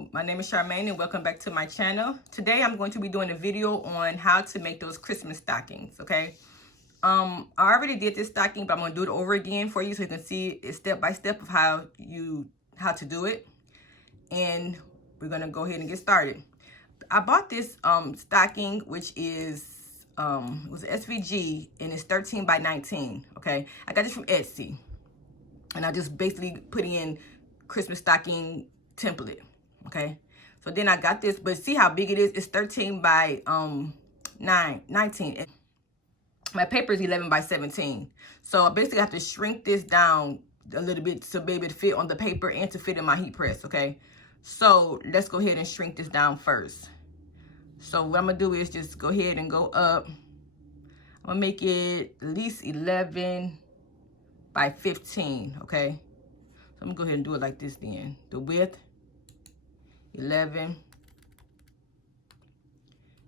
Hello, my name is Charmaine and welcome back to my channel. Today I'm going to be doing a video on how to make those Christmas stockings, okay? I already did this stocking, but I'm going to do it over again for you so you can see it step by step of how to do it. And we're going to go ahead and get started. I bought this stocking, which is it was SVG, and it's 13 by 19, okay? I got this from Etsy. And I just basically put in Christmas stocking template, okay? So then I got this, but see how big it is? It's 13 by 19. My paper is 11 by 17. So I basically have to shrink this down a little bit to be able to fit on the paper and to fit in my heat press, okay? So let's go ahead and shrink this down first. So what I'm gonna do is just go ahead and go up. I'm gonna make it at least 11 by 15, okay? So I'm gonna go ahead and do it like this then. The width, 11,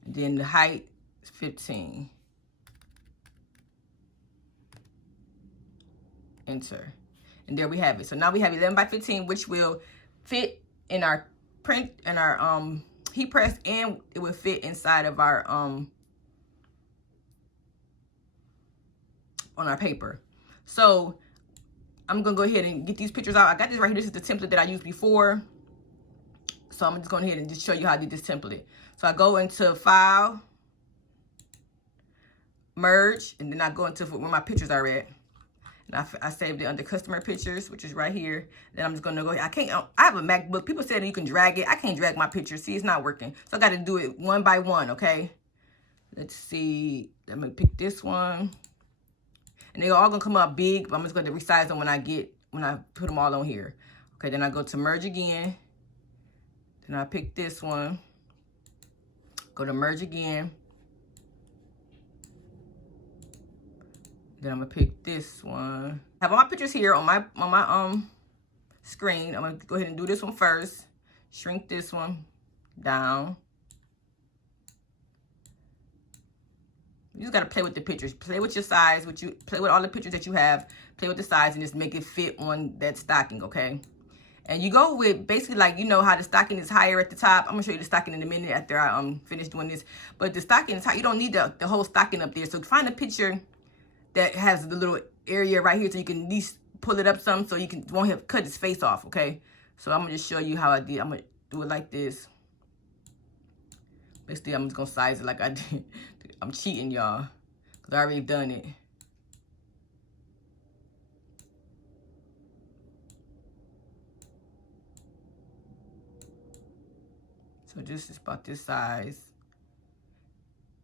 and then the height is 15. Enter. And there we have it. So now we have 11 by 15, which will fit in our print and our heat press, and it will fit inside of our on our paper. So I'm gonna go ahead and get these pictures out. I got this right here. This is the template that I used before. So I'm just going ahead and just show you how I did this template. So I go into File, Merge, and then I go into where my pictures are at. And I saved it under Customer Pictures, which is right here. Then I'm just gonna go. I have a MacBook. People said that you can drag it. I can't drag my pictures. See, it's not working. So I got to do it one by one. Okay. Let's see. Let me pick this one. And they're all gonna come up big, but I'm just gonna resize them when I put them all on here. Okay, then I go to Merge again. Then I pick this one. Go to Merge again. Then I'm gonna pick this one. I have all my pictures here on my screen. I'm gonna go ahead and do this one first. Shrink this one down. You just gotta play with the pictures. Play with your size, play with all the pictures that you have. Play with the size and just make it fit on that stocking, okay? And you go with basically like, you know how the stocking is higher at the top. I'm gonna show you the stocking in a minute after I finish doing this. But the stocking is high. You don't need the whole stocking up there. So find a picture that has the little area right here so you can at least pull it up some so you won't have cut his face off, okay? So I'm gonna just show you how I did. I'm gonna do it like this. Basically, I'm just gonna size it like I did. I'm cheating, y'all, because I already done it. So this is about this size.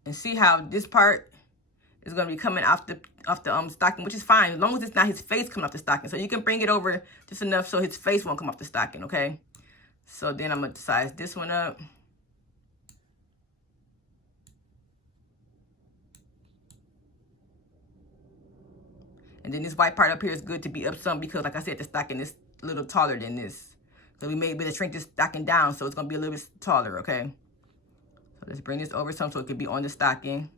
And see how this part is gonna be coming off the stocking, which is fine, as long as it's not his face coming off the stocking. So you can bring it over just enough so his face won't come off the stocking, okay? So then I'm gonna size this one up. And then this white part up here is good to be up some because, like I said, the stocking is a little taller than this. So we may be able to shrink this stocking down so it's going to be a little bit taller, okay? So let's bring this over some so it can be on the stocking.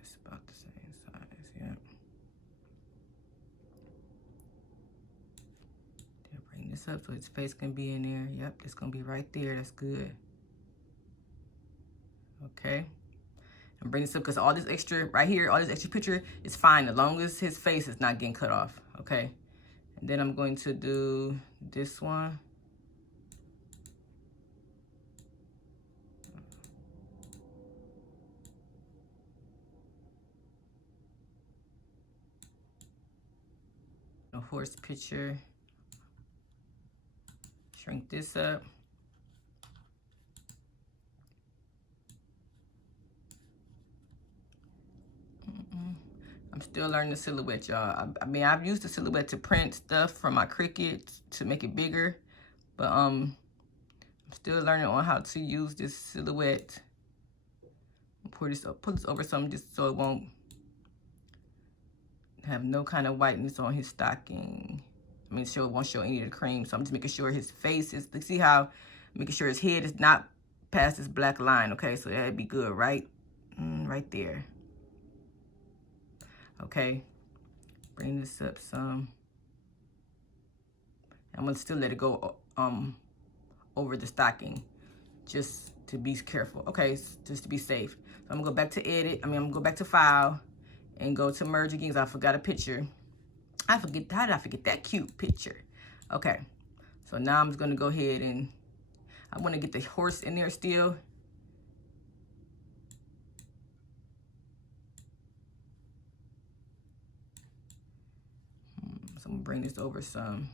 It's about the same size, yeah. This up so his face can be in there. Yep, it's gonna be right there. That's good. Okay, and bring this up because all this extra right here, all this extra picture is fine as long as his face is not getting cut off. Okay, and then I'm going to do this one. A horse picture. Shrink this up. I'm still learning the silhouette, y'all. I mean, I've used the silhouette to print stuff from my Cricut to make it bigger, but I'm still learning on how to use this silhouette. Put this over something just so it won't have no kind of whiteness on his stocking. I mean, it won't show any of the cream. So I'm just making sure his face is, making sure his head is not past this black line, okay? So that'd be good, right? right there. Okay, bring this up some. I'm gonna still let it go over the stocking, just to be careful. Okay, just to be safe. So I'm gonna go back to edit. I'm gonna go back to file and go to merge again, because I forgot a picture. How did I forget that cute picture? Okay, so now I'm just gonna go ahead and I want to get the horse in there still. So I'm gonna bring this over some.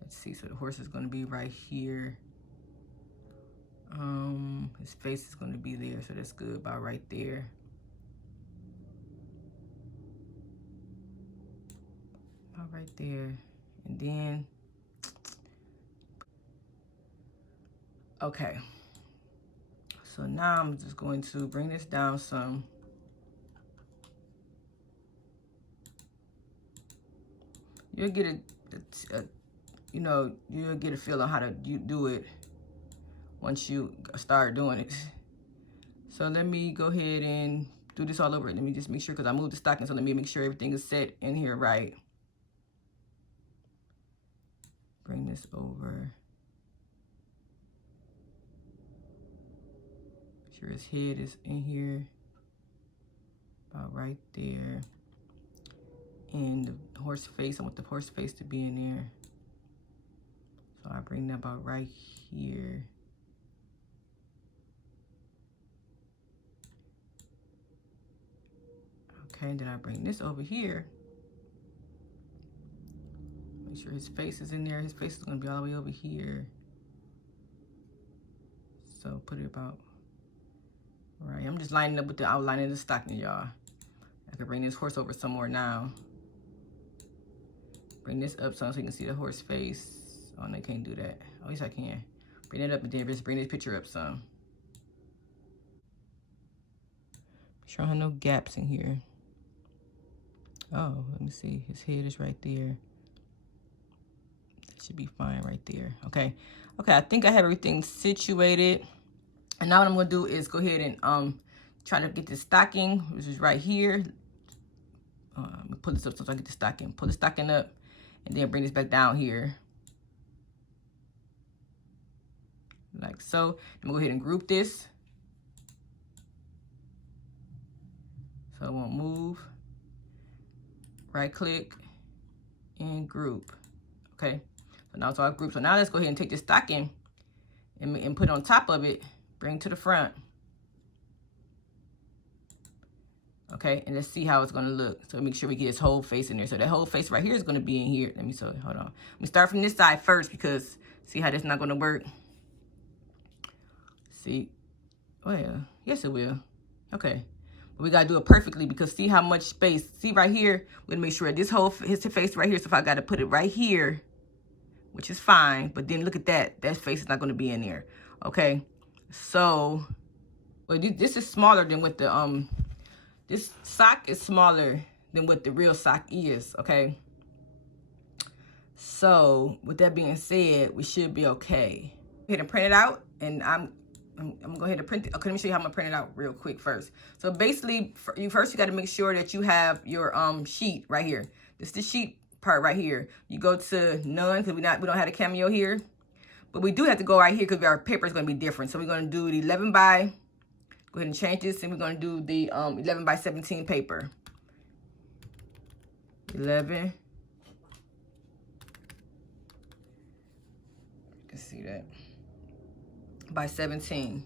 Let's see, so the horse is gonna be right here. His face is gonna be there, so that's good, about right there. About right there. And then, okay. So now I'm just going to bring this down some. You'll get you'll get a feel on how to do it once you start doing it. So let me go ahead and do this all over. Let me just make sure, because I moved the stocking, so let me make sure everything is set in here right. Bring this over. Make sure his head is in here, about right there. And the horse face, I want the horse face to be in there. So I bring that about right here. Okay, then I bring this over here. Make sure his face is in there. His face is gonna be all the way over here. So put it about right. I'm just lining up with the outline of the stocking, y'all. I can bring this horse over some more now. Bring this up some so you can see the horse face. Oh, no, I can't do that. At least I can. Bring it up and then just bring this picture up some. Make sure I have no gaps in here. Oh, let me see. His head is right there. That should be fine right there. Okay. Okay, I think I have everything situated. And now what I'm going to do is go ahead and try to get this stocking, which is right here. Let me pull this up so I get the stocking. Pull the stocking up and then bring this back down here. Like so. I'm going to go ahead and group this. So it won't move. Right click and group. Okay. So now it's all grouped. So now let's go ahead and take this stocking and put it on top of it. Bring it to the front. Okay, and let's see how it's gonna look. So make sure we get his whole face in there. So that whole face right here is gonna be in here. Hold on. Let me start from this side first, because see how that's not gonna work? See, well, yes it will. Okay, but we gotta do it perfectly, because see how much space, see right here, we're gonna make sure this whole, his face right here. So if I gotta put it right here, which is fine, but then look at that face is not gonna be in there. Okay, so, well, this is smaller than what the, this sock is smaller than what the real sock is, okay? So, with that being said, we should be okay. Go ahead and print it out, and I'm gonna go ahead and print it. Okay, let me show you how I'm gonna print it out real quick first. So basically, first you gotta make sure that you have your sheet right here. This is the sheet part right here. You go to none, because we don't have a cameo here. But we do have to go right here, because our paper is gonna be different. So we're gonna do the 11 by, go ahead and change this, and we're going to do the 11 by 17 paper. 11. You can see that. By 17.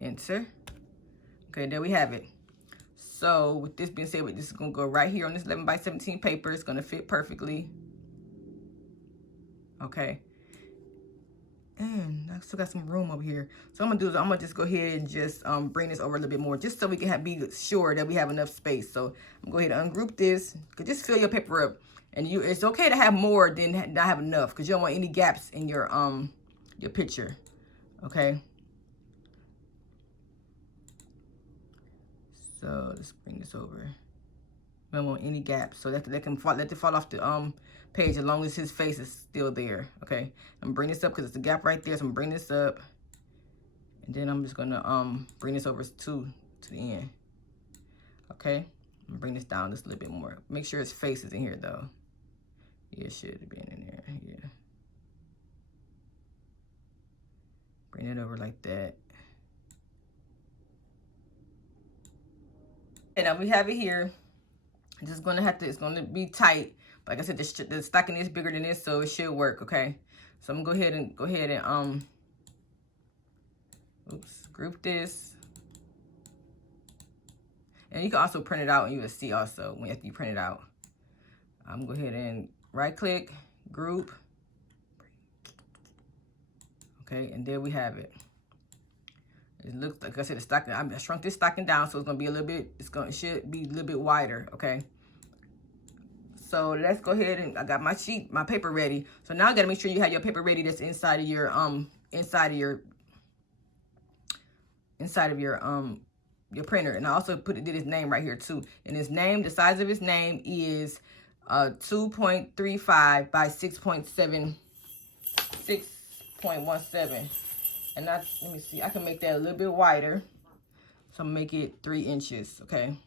Enter. Okay, there we have it. So with this being said, this is going to go right here on this 11 by 17 paper. It's going to fit perfectly. Okay. And I still got some room over here. So I'm gonna just go ahead and just bring this over a little bit more, just so we can be sure that we have enough space. So I'm gonna go ahead and ungroup this. Just fill your paper up, and it's okay to have more than not have enough, because you don't want any gaps in your picture. Okay. So let's bring this over. remember any gaps, so that they can let it fall off the page as long as his face is still there. Okay, I'm gonna bring this up because it's a gap right there, so I'm gonna bring this up, and then I'm just gonna bring this over to the end. Okay, I'm gonna bring this down just a little bit more. Make sure his face is in here though. Yeah, it should have been in there. Yeah, bring it over like that. And now we have it here. It's just gonna have to, it's gonna be tight. But like I said, the stocking is bigger than this, so it should work, okay? So I'm gonna go ahead and group this. And you can also print it out and you will see also when after you print it out. I'm gonna go ahead and right click, group. Okay, and there we have it. It looks like I said, the stocking, I shrunk this stocking down, so it's gonna be a little bit, it should be a little bit wider, okay? So let's go ahead and I got my sheet, my paper ready. So now I gotta make sure you have your paper ready that's inside of your printer. And I also did his name right here too. And his name, the size of his name is 2.35 by 6.17. And that's, let me see, I can make that a little bit wider. So I'm gonna make it 3 inches, okay?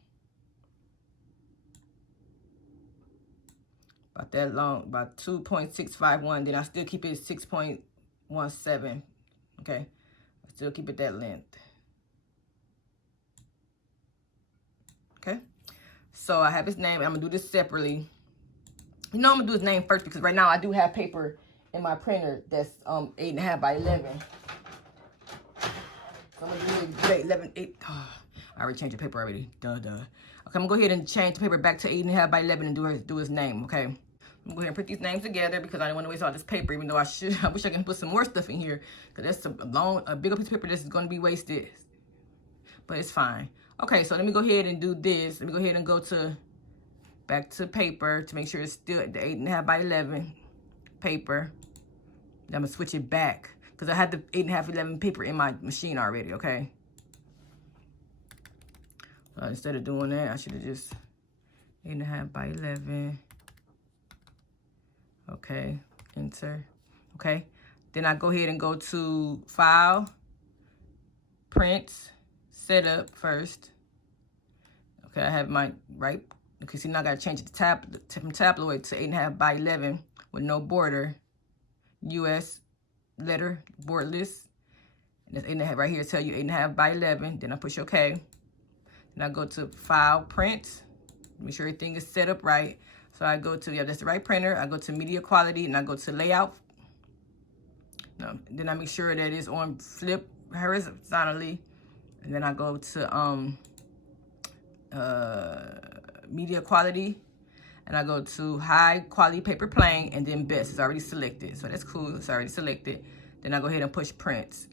About that long, about 2.651. Then I still keep it 6.17, okay? I still keep it that length. Okay? So I have his name. I'm gonna do this separately. You know I'm gonna do his name first because right now I do have paper in my printer that's 8.5 by 11. So I'm gonna do 8. Oh, I already changed the paper already. Duh. Okay, I'm gonna go ahead and change the paper back to 8.5 by 11 and do his name. Okay, I'm gonna go ahead and put these names together because I don't want to waste all this paper. Even though I wish I can put some more stuff in here because that's a bigger piece of paper that's gonna be wasted. But it's fine. Okay, so let me go ahead and do this. Let me go ahead and go back to paper to make sure it's still at the 8.5 by 11 paper. Then I'm gonna switch it back because I had the 8.5 11 paper in my machine already. Okay. So instead of doing that, I should have just 8.5 by 11. Okay, enter. Okay, then I go ahead and go to File, Print, Setup first. Okay, I have my right. Okay, see now I gotta change it from tabloid to 8.5 by 11 with no border. US letter, borderless. And it's 8.5 right here. Tell you 8.5 by 11. Then I push OK. Then I go to File, Print. Make sure everything is set up right. So I go to, yeah, that's the right printer. I go to Media Quality and I go to Layout. No, then I make sure that it's on flip horizontally. And then I go to Media Quality. And I go to High Quality Paper Plain and then Best. It's already selected. So that's cool. It's already selected. Then I go ahead and push Print.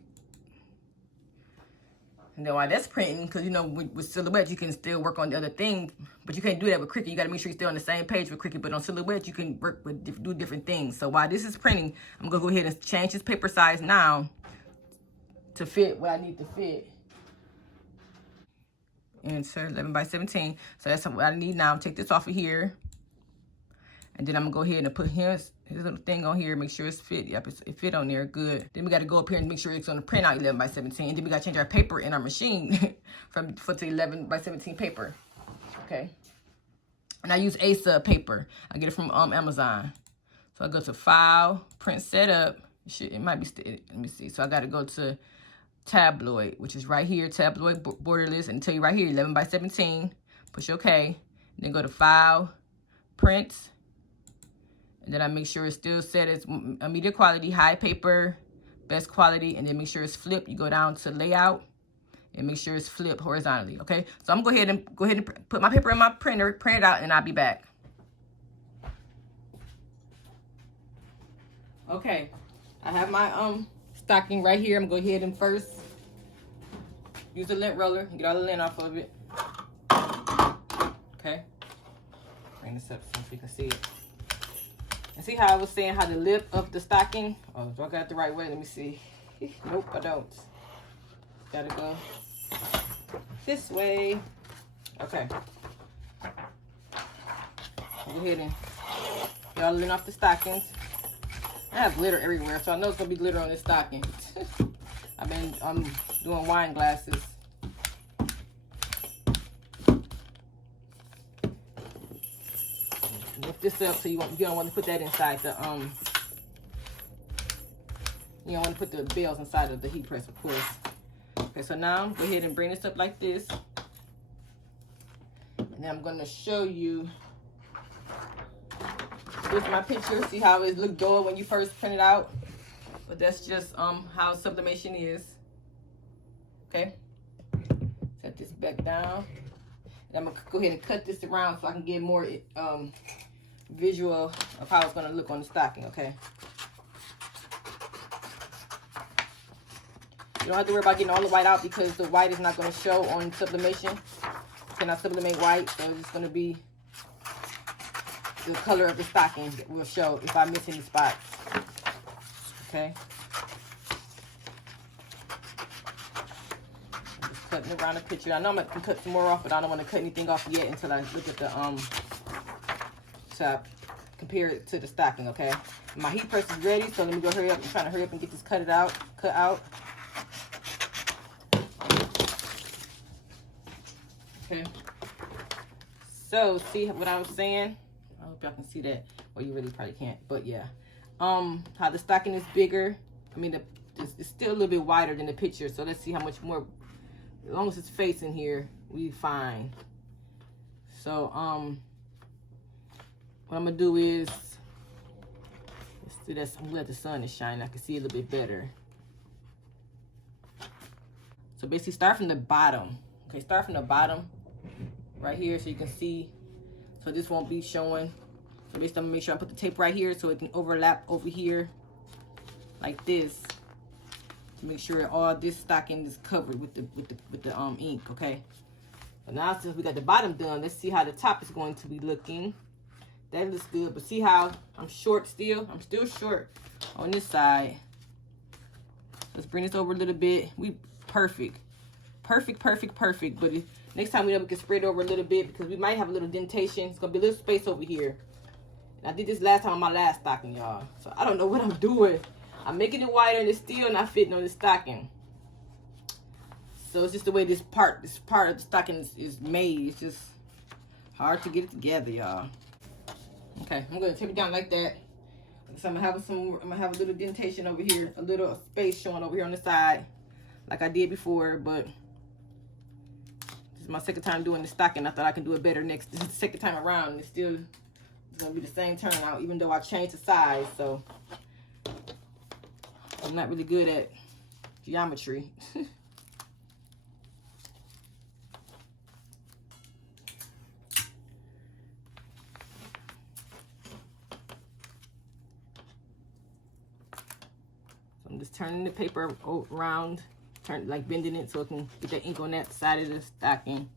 And then while that's printing, because you know with Silhouette you can still work on the other things, but you can't do that with Cricut. You got to make sure you stay on the same page with Cricut. But on Silhouette you can work with do different things. So while this is printing, I'm gonna go ahead and change this paper size now to fit what I need to fit. Insert 11 by 17. So that's what I need now. Take this off of here. And then I'm gonna go ahead and put his little thing on here, make sure it's fit. Yep, it fit on there, good. Then we gotta go up here and make sure it's gonna print out 11 by 17. And then we gotta change our paper in our machine for the 11 by 17 paper. Okay. And I use Asa paper. I get it from Amazon. So I go to File, Print Setup. It might be, let me see. So I gotta go to Tabloid, which is right here, Tabloid borderless, and tell you right here, 11 by 17. Push OK. And then go to File, Print. And then I make sure it's still set as Media Quality, High Paper, Best Quality, and then make sure it's flipped. You go down to Layout and make sure it's flipped horizontally, okay? So I'm gonna go ahead and put my paper in my printer, print it out, and I'll be back. Okay, I have my stocking right here. I'm gonna go ahead and first use a lint roller and get all the lint off of it. Okay, bring this up so you can see it. And see how I was saying how the lip of the stocking, oh, do I got it the right way? Let me see. Nope, I don't. Gotta go this way. Okay. Go ahead and get all in off the stockings. I have glitter everywhere, so I know it's gonna be glitter on this stocking. I've been doing wine glasses. Lift this up so you don't want to put that inside the you don't want to put the bells inside of the heat press, of course. Okay, so now go ahead and bring this up like this, and then I'm going to show you. Here's my picture. See how it looked dull when you first print it out, but that's just how sublimation is. Okay, set this back down, and I'm gonna go ahead and cut this around so I can get more visual of how it's gonna look on the stocking. Okay, you don't have to worry about getting all the white out because the white is not going to show on sublimation. You cannot sublimate white, so it's going to be the color of the stocking that will show if I miss any spots. Okay. I'm just cutting around the picture. I know I'm going to cut some more off, but I don't want to cut anything off yet until I look at the top. Compare it to the stocking. Okay. My heat press is ready, so let me go hurry up. I'm trying to hurry up and get this cut out. Okay. So see what I was saying? I hope y'all can see that. Well, you really probably can't, but yeah. How the stocking is bigger. I mean, it's still a little bit wider than the picture. So let's see how much more. As long as it's facing here, we fine. So what I'm gonna do is, let's do this. I'm glad the sun is shining. I can see a little bit better. So basically, start from the bottom. Okay, start from the bottom right here so you can see. So this won't be showing. So basically, I'm gonna make sure I put the tape right here so it can overlap over here like this to make sure all this stocking is covered with the ink. Okay. So now since we got the bottom done, let's see how the top is going to be looking. That looks good, but see how I'm short still? I'm still short on this side. Let's bring this over a little bit. We perfect. But next time we can spread over a little bit because we might have a little dentation. It's gonna be a little space over here. And I did this last time on my last stocking, y'all. So I don't know what I'm doing. I'm making it wider and it's still not fitting on the stocking. So it's just the way this part of the stocking is made. It's just hard to get it together, y'all. Okay, I'm gonna tape it down like that. So I'm gonna have a little dentation over here, a little space showing over here on the side, like I did before. But this is my second time doing the stocking. I thought I can do it better next the second time around. And it's still gonna be the same turnout, even though I changed the size. So I'm not really good at geometry. I'm just turning the paper around, like bending it so it can get that ink on that side of the stocking.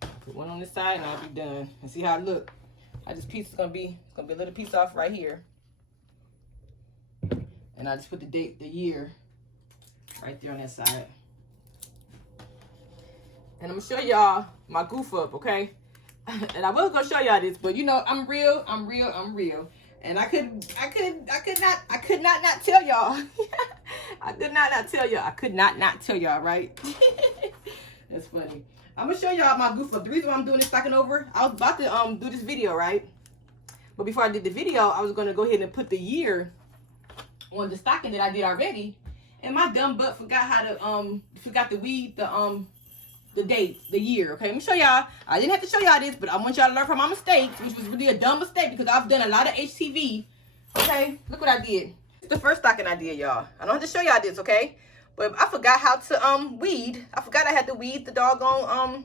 Put one on this side and I'll be done. And see how it look. This piece is gonna be a little piece off right here. And I just put the date, the year right there on that side. And I'm gonna show y'all my goof up, okay? And I was gonna show y'all this, but you know, I'm real. And I could not tell y'all. I could not tell y'all, right? That's funny. I'm gonna show y'all my goof up. The reason why I'm doing this stocking over, I was about to do this video, right? But before I did the video, I was gonna go ahead and put the year on the stocking that I did already. And my dumb butt forgot to weed the date, the year. Okay, let me show y'all. I didn't have to show y'all this, but I want y'all to learn from my mistakes, which was really a dumb mistake because I've done a lot of HTV. Okay, look what I did. It's the first stocking I did, y'all. I don't have to show y'all this, okay? But I forgot how to weed. I forgot I had to weed the doggone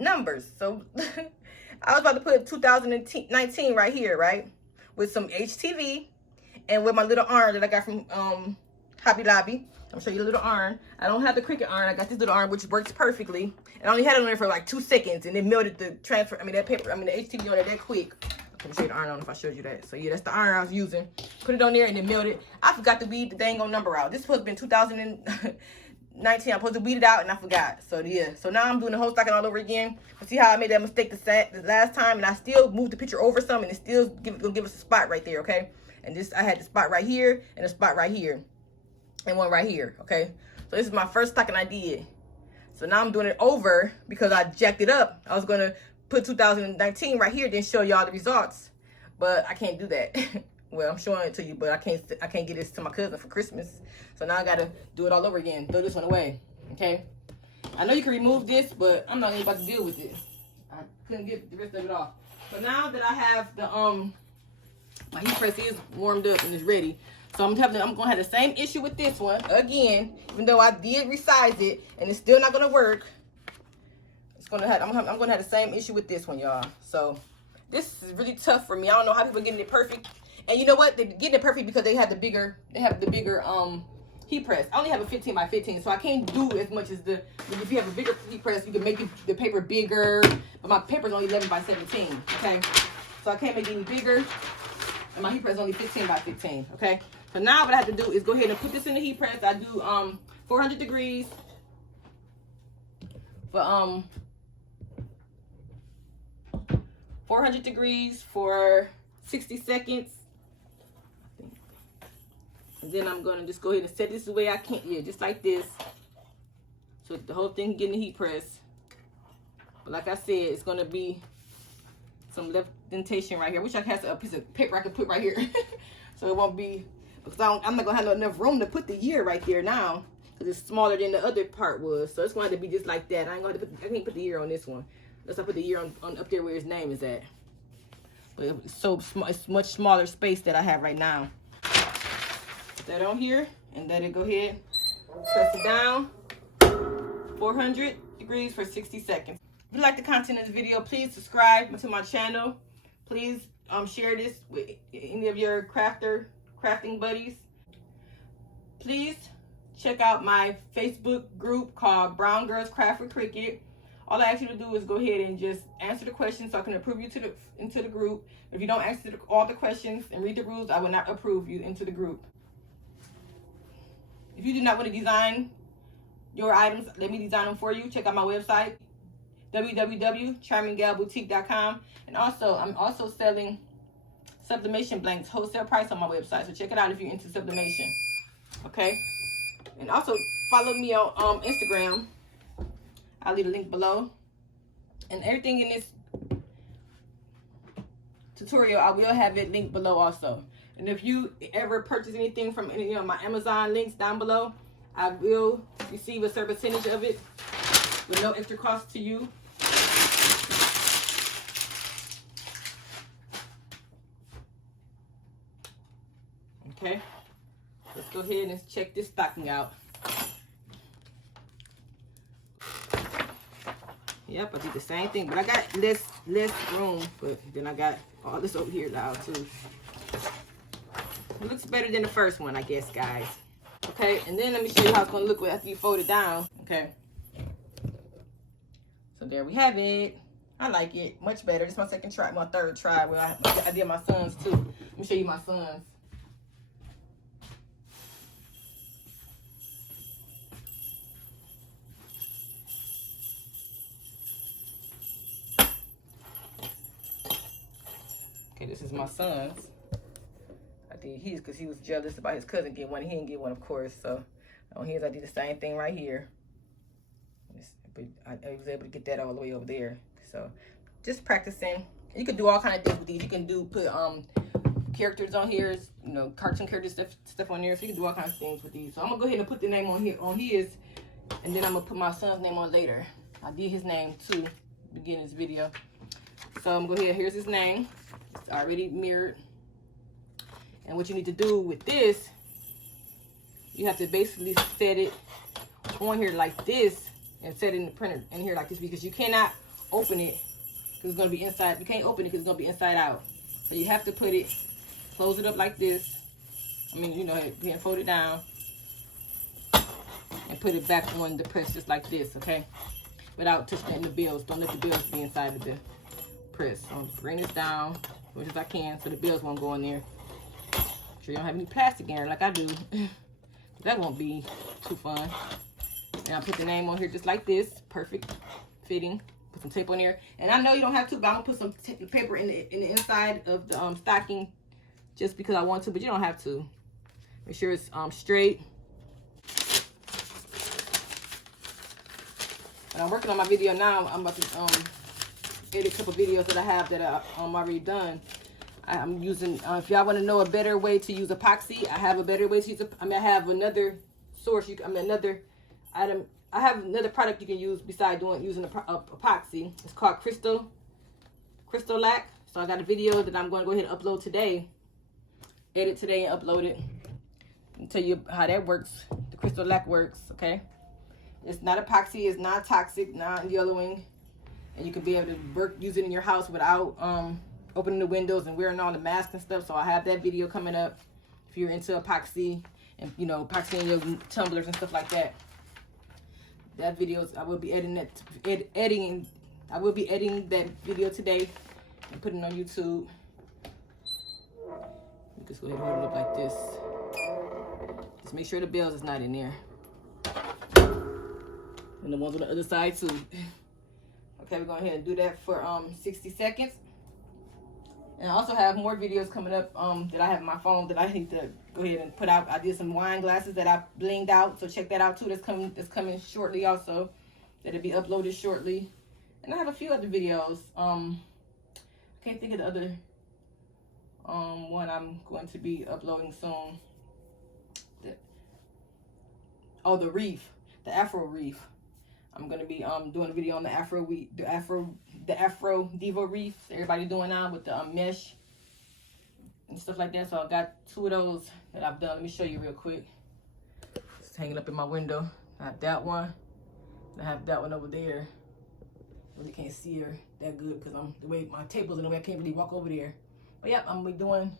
numbers. So I was about to put 2019 right here, right? With some HTV and with my little iron that I got from Hobby Lobby. I'll show you a little iron. I don't have the Cricut iron. I got this little iron, which works perfectly. And I only had it on there for like 2 seconds, and it melted the the HTV on there that quick. I can show you the iron on if I showed you that. So yeah, that's the iron I was using. Put it on there and it melted. I forgot to weed the dang on number out. This was been I'm supposed to weed it out, and I forgot. So yeah, so now I'm doing the whole stocking all over again. But see how I made that mistake the last time, and I still moved the picture over some, and it still gonna give us a spot right there, okay? And this, I had the spot right here, and a spot right here, and one right here, okay? So this is my first stocking I did. So now I'm doing it over because I jacked it up. I was gonna put 2019 right here, then show y'all the results, but I can't do that. Well, I'm showing it to you, but I can't get this to my cousin for Christmas. So now I gotta do it all over again. Throw this one away, okay? I know you can remove this, but I'm not even about to deal with it. I couldn't get the rest of it off. But now that I have the my heat press is warmed up and is ready, so I'm gonna have the same issue with this one again. Even though I did resize it, and it's still not gonna work. I'm gonna have the same issue with this one, y'all. So this is really tough for me. I don't know how people are getting it perfect. And you know what? They're getting it perfect because they have the bigger heat press. I only have a 15 by 15, so I can't do as much as the. If you have a bigger heat press, you can make the paper bigger. But my paper's only 11 by 17. Okay, so I can't make it any bigger. And my heat press is only 15 by 15. Okay, so now what I have to do is go ahead and put this in the heat press. I do 400 degrees for 400 degrees for 60 seconds. And then I'm gonna just go ahead and set this the way I can. Yeah, just like this. So the whole thing get in the heat press. But like I said, it's gonna be some left indentation right here. I wish I had a piece of paper I could put right here. So it won't be, because I'm not gonna have enough room to put the year right there now. Because it's smaller than the other part was. So it's going to be just like that. I can't put the year on this one. Unless I put the year on up there where his name is at. But it's so small, it's much smaller space that I have right now. Put that on here and let it go ahead. Press it down. 400 degrees for 60 seconds. If you like the content of this video, please subscribe to my channel. Please share this with any of your crafting buddies. Please check out my Facebook group called Brown Girls Craft with Cricut. All I ask you to do is go ahead and just answer the questions so I can approve you into the group. If you don't answer all the questions and read the rules, I will not approve you into the group. If you do not want to design your items, let me design them for you. Check out my website, www.charminggalboutique.com. And also, I'm also selling sublimation blanks, wholesale price on my website. So check it out if you're into sublimation. Okay? And also, follow me on Instagram. I'll leave a link below. And everything in this tutorial, I will have it linked below also. And if you ever purchase anything from any of my Amazon links down below, I will receive a certain percentage of it with no extra cost to you. Okay, let's go ahead and check this stocking out. Yep, I did the same thing, but I got less room, but then I got all this over here now too. It looks better than the first one, I guess, guys. Okay, and then let me show you how it's gonna look after you fold it down. Okay. So there we have it. I like it much better. This is my second try, my third try. Well, I did my son's too. Let me show you my son's. Okay, this is my son's. I did his because he was jealous about his cousin getting one. He didn't get one, of course. So on his, I did the same thing right here. But I was able to get that all the way over there. So just practicing. You can do all kind of things with these. You can put characters on here, you know, cartoon characters stuff on there. So you can do all kinds of things with these. So I'm gonna go ahead and put the name on here on his, and then I'm gonna put my son's name on later. I did his name too, beginning this video. So I'm gonna go ahead. Here's his name. It's already mirrored. And what you need to do with this, you have to basically set it on here like this and set it in the printer in here like this, because you cannot open it because it's going to be inside. You can't open it because it's going to be inside out. So you have to put it, close it up like this. I mean, you know, you can fold it down and put it back on the press just like this, okay? Without touching the bills. Don't let the bills be inside of the press. So bring this down as much as I can so the bills won't go in there. Sure you don't have any plastic in there like I do. That won't be too fun. And I put the name on here just like this. Perfect fitting. Put some tape on there. And I know you don't have to, but I'm gonna put some paper in the inside of the stocking just because I want to, but you don't have to. Make sure it's straight. And I'm working on my video now. I'm about to edit a couple videos that I have that I'm already done. I'm using, if y'all want to know a better way to use epoxy, I have a better way to use it. I mean, I have another source, another item. I have another product you can use besides using epoxy. It's called Crystal Lac. So I got a video that I'm going to go ahead and upload today. Edit today and upload it. And tell you how that works. The Crystal Lac works, okay? It's not epoxy, it's not toxic, not yellowing. And you can be able to use it in your house without opening the windows and wearing all the masks and stuff. So I have that video coming up if you're into epoxy and epoxy in your tumblers and stuff like that. That video, I will be editing that video today and putting it on YouTube. You can just go ahead and hold it up like this. Just make sure the bells is not in there. And the ones on the other side too. Okay, we're going ahead and do that for 60 seconds. And I also have more videos coming up that I have on my phone that I need to go ahead and put out. I did some wine glasses that I blinged out, so check that out too. That's coming shortly also. That'll be uploaded shortly. And I have a few other videos. I can't think of the other one I'm going to be uploading soon. The reef, the Afro reef. I'm gonna be doing a video on the Afro Diva reef. Everybody doing now with the mesh and stuff like that. So I got 2 of those that I've done. Let me show you real quick. It's hanging up in my window. I have that one. And I have that one over there. Really can't see her that good because the way my table's in the way, I can't really walk over there. But yeah, I'm gonna be doing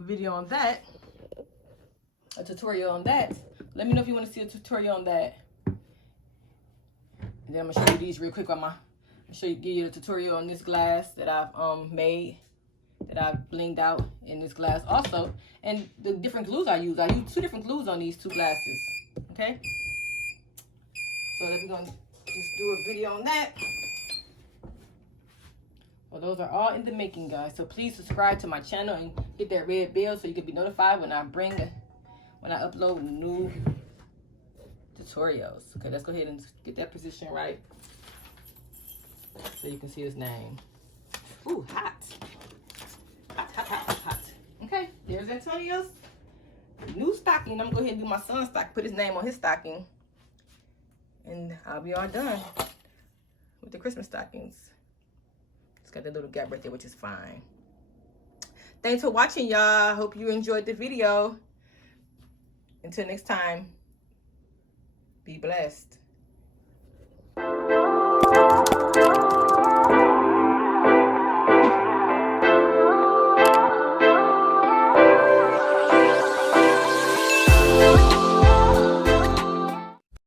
a video on that. A tutorial on that. Let me know if you want to see a tutorial on that. And then I'm gonna show you these real quick. Give you a tutorial on this glass that I've made, that I've blinged out in this glass also, and the different glues I use. I use 2 different glues on these 2 glasses. Okay. So we're gonna just do a video on that. Well, those are all in the making, guys. So please subscribe to my channel and hit that red bell so you can be notified when I upload new tutorials. Okay, let's go ahead and get that position right so you can see his name. Ooh, hot. Hot. Okay, there's Antonio's new stocking. I'm gonna go ahead and do my son's stocking, put his name on his stocking, and I'll be all done with the Christmas stockings. It's got that little gap right there, which is fine. Thanks for watching, y'all. Hope you enjoyed the video. Until next time, be blessed.